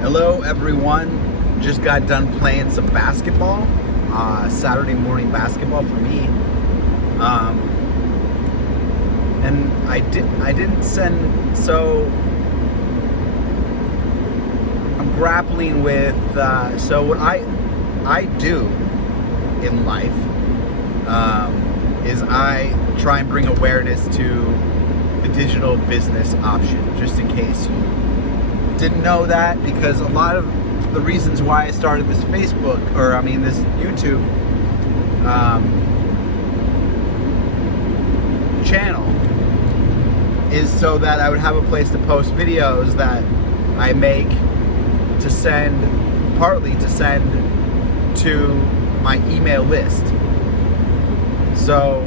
Hello everyone, just got done playing some basketball, Saturday morning basketball for me, and I didn't send, so I'm grappling with, so what I do in life is I try and bring awareness to the digital business option, just in case you didn't know that, because a lot of the reasons why I started this this YouTube channel is so that I would have a place to post videos that I make partly to send to my email list. So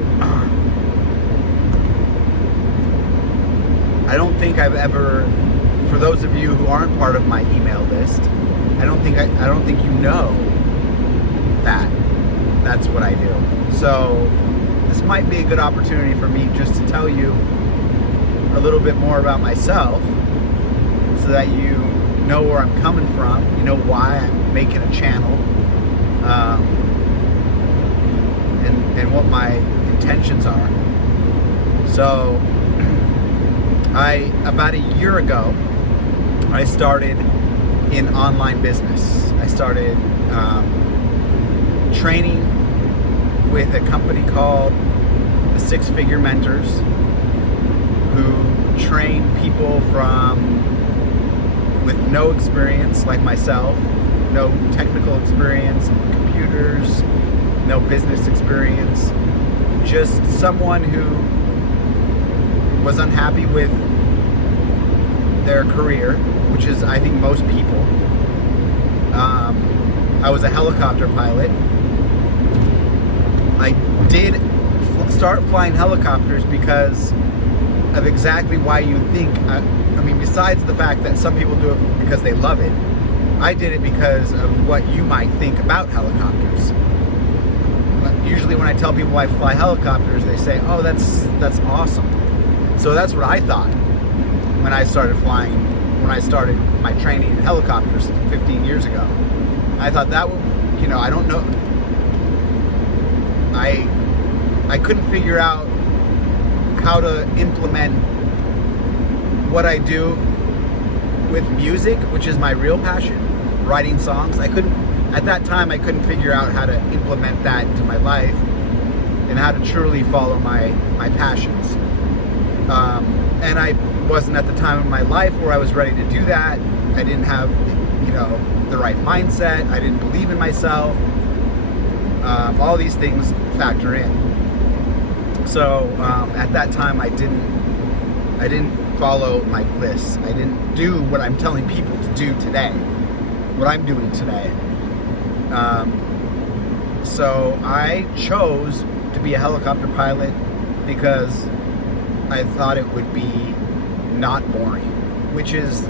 I don't think I've ever, for those of you who aren't part of my email list, I don't think you know that that's what I do. So this might be a good opportunity for me just to tell you a little bit more about myself, so that you know where I'm coming from, you know why I'm making a channel, and what my intentions are. So about a year ago, I started in online business. I started training with a company called the Six Figure Mentors, who train people with no experience, like myself, no technical experience in computers, no business experience, just someone who was unhappy with their career, which is, I think, most people. I was a helicopter pilot. I did start flying helicopters because of exactly why you think, besides the fact that some people do it because they love it, I did it because of what you might think about helicopters. Usually when I tell people I fly helicopters, they say, oh, that's awesome. So that's what I thought when I started my training in helicopters 15 years ago. I thought that would, I don't know. I couldn't figure out how to implement what I do with music, which is my real passion, writing songs. At that time, I couldn't figure out how to implement that into my life and how to truly follow my passions. And I wasn't at the time in my life where I was ready to do that. I didn't have, the right mindset. I didn't believe in myself. All these things factor in. So at that time, I didn't follow my bliss. I didn't do what I'm telling people to do today, what I'm doing today. So I chose to be a helicopter pilot because I thought it would be not boring, which is,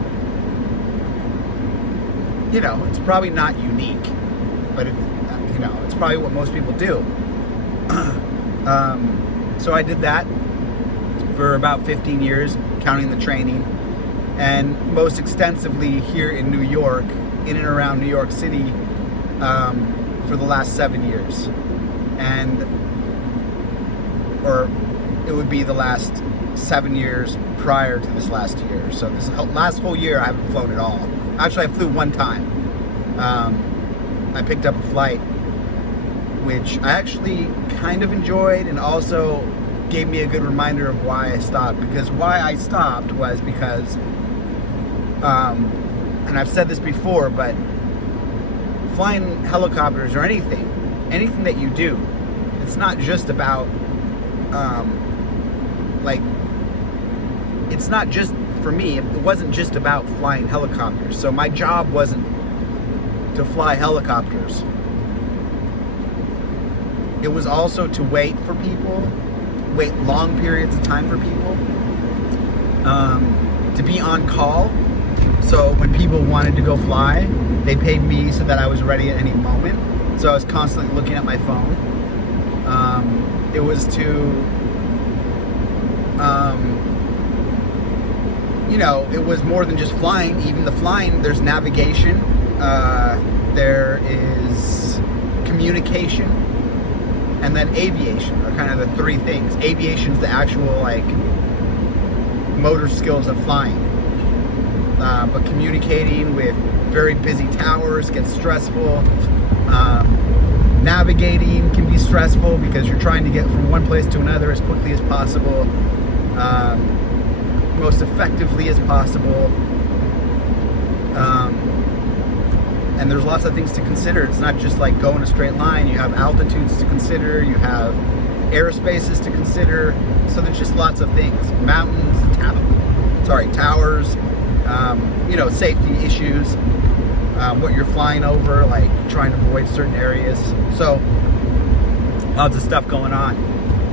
it's probably not unique, but it's probably what most people do. So I did that for about 15 years, counting the training, and most extensively here in New York, in and around New York City, for the last 7 years. Or it would be the last 7 years prior to this last year. So this last whole year I haven't flown at all. Actually, I flew one time. I picked up a flight, which I actually kind of enjoyed, and also gave me a good reminder of why I stopped. Because why I stopped was because, and I've said this before, but flying helicopters or anything that you do, it's not just about, it's not just, for me, it wasn't just about flying helicopters. So my job wasn't to fly helicopters. It was also to wait for people, wait long periods of time for people, to be on call. So when people wanted to go fly, they paid me so that I was ready at any moment. So I was constantly looking at my phone. It was to it was more than just flying. Even the flying, there's navigation, there is communication, and then aviation are kind of the three things. Aviation is the actual motor skills of flying, but communicating with very busy towers gets stressful. Navigating can be stressful because you're trying to get from one place to another as quickly as possible, most effectively as possible. And there's lots of things to consider. It's not just like go in a straight line. You have altitudes to consider. You have airspaces to consider. So there's just lots of things. Mountains, towers, safety issues, what you're flying over, like trying to avoid certain areas. So lots of stuff going on.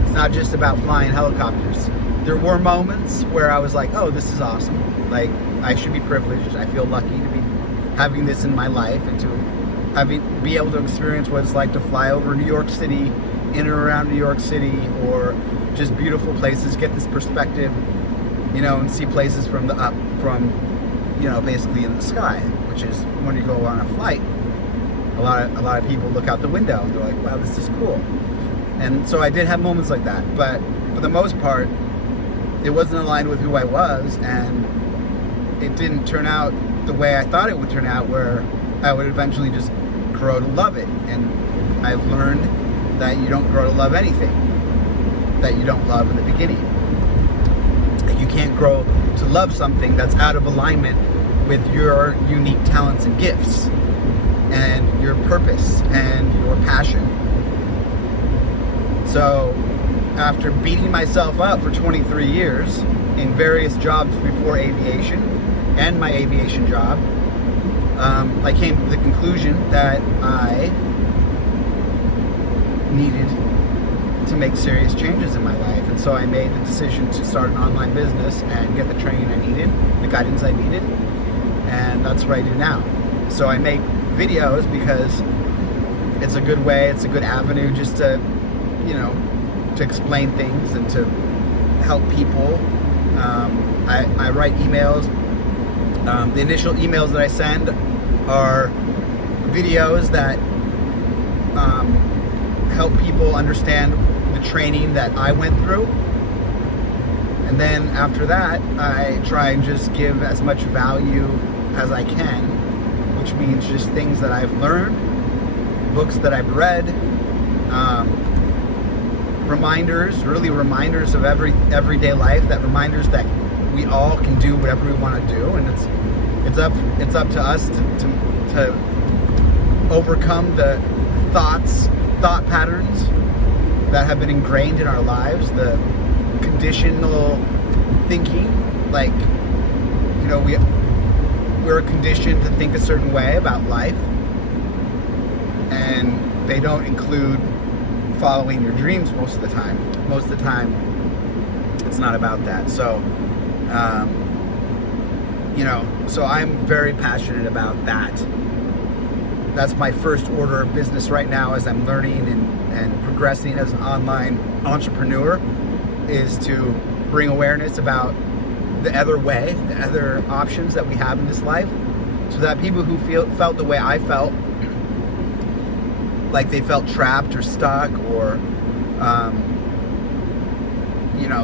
It's not just about flying helicopters. There were moments where I was like, oh, this is awesome. Like, I should be privileged. I feel lucky to be having this in my life and to be able to experience what it's like to fly over New York City, in and around New York City, or just beautiful places, get this perspective, and see places from basically in the sky, which is when you go on a flight, a lot of people look out the window and they're like, wow, this is cool. And so I did have moments like that, but for the most part, it wasn't aligned with who I was, and it didn't turn out the way I thought it would turn out, where I would eventually just grow to love it. And I've learned that you don't grow to love anything that you don't love in the beginning. You can't grow to love something that's out of alignment with your unique talents and gifts and your purpose and your passion. So after beating myself up for 23 years in various jobs before aviation and my aviation job, I came to the conclusion that I needed to make serious changes in my life. And so I made the decision to start an online business and get the training I needed, the guidance I needed, and that's what I do now. So I make videos because it's a good way, it's a good avenue just to, to explain things and to help people. I write emails. The initial emails that I send are videos that help people understand the training that I went through. And then after that, I try and just give as much value as I can, which means just things that I've learned, books that I've read, reminders of everyday life, that reminders that we all can do whatever we want to do, and it's up to us to overcome the thought patterns that have been ingrained in our lives, the conditional thinking, like, we're conditioned to think a certain way about life, and they don't include following your dreams most of the time. Most of the time, it's not about that. So, so I'm very passionate about that. That's my first order of business right now as I'm learning and progressing as an online entrepreneur, is to bring awareness about the other way, the other options that we have in this life, so that people who felt the way I felt, like they felt trapped or stuck, or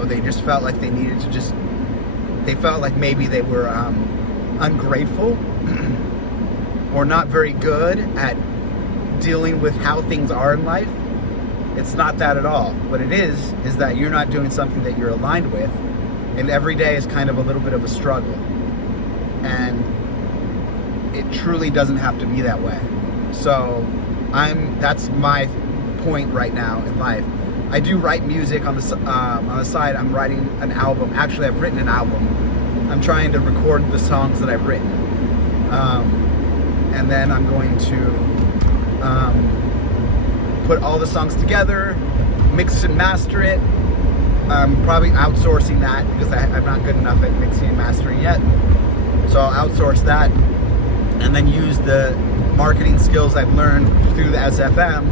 they just felt like they needed to they felt like maybe they were ungrateful or not very good at dealing with how things are in life. It's not that at all. What it is that you're not doing something that you're aligned with, and every day is kind of a little bit of a struggle. And it truly doesn't have to be that way. So that's my point right now in life. I do write music on the side. I'm writing an album. Actually, I've written an album. I'm trying to record the songs that I've written. And then I'm going to put all the songs together, mix and master it. I'm probably outsourcing that because I'm not good enough at mixing and mastering yet. So I'll outsource that, and then use the marketing skills I've learned through the SFM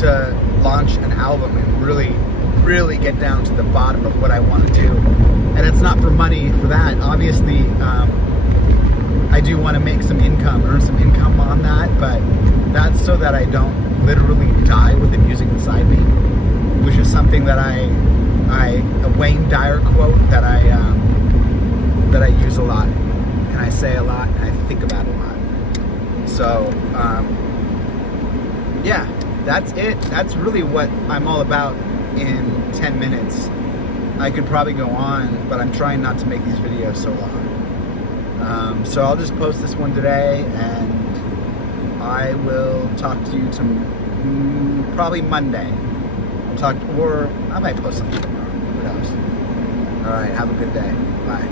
to launch an album and really, really get down to the bottom of what I want to do And it's not for money for that. Obviously, I do want to make some income, earn some income on that, but that's so that I don't literally die with the music inside me, which is something that a Wayne Dyer quote that I use a lot, and I say a lot, and I think about a lot. So, yeah, that's it. That's really what I'm all about in 10 minutes. I could probably go on, but I'm trying not to make these videos so long. So I'll just post this one today, and I will talk to you probably Monday. Or I might post something tomorrow. Who knows? All right, have a good day. Bye.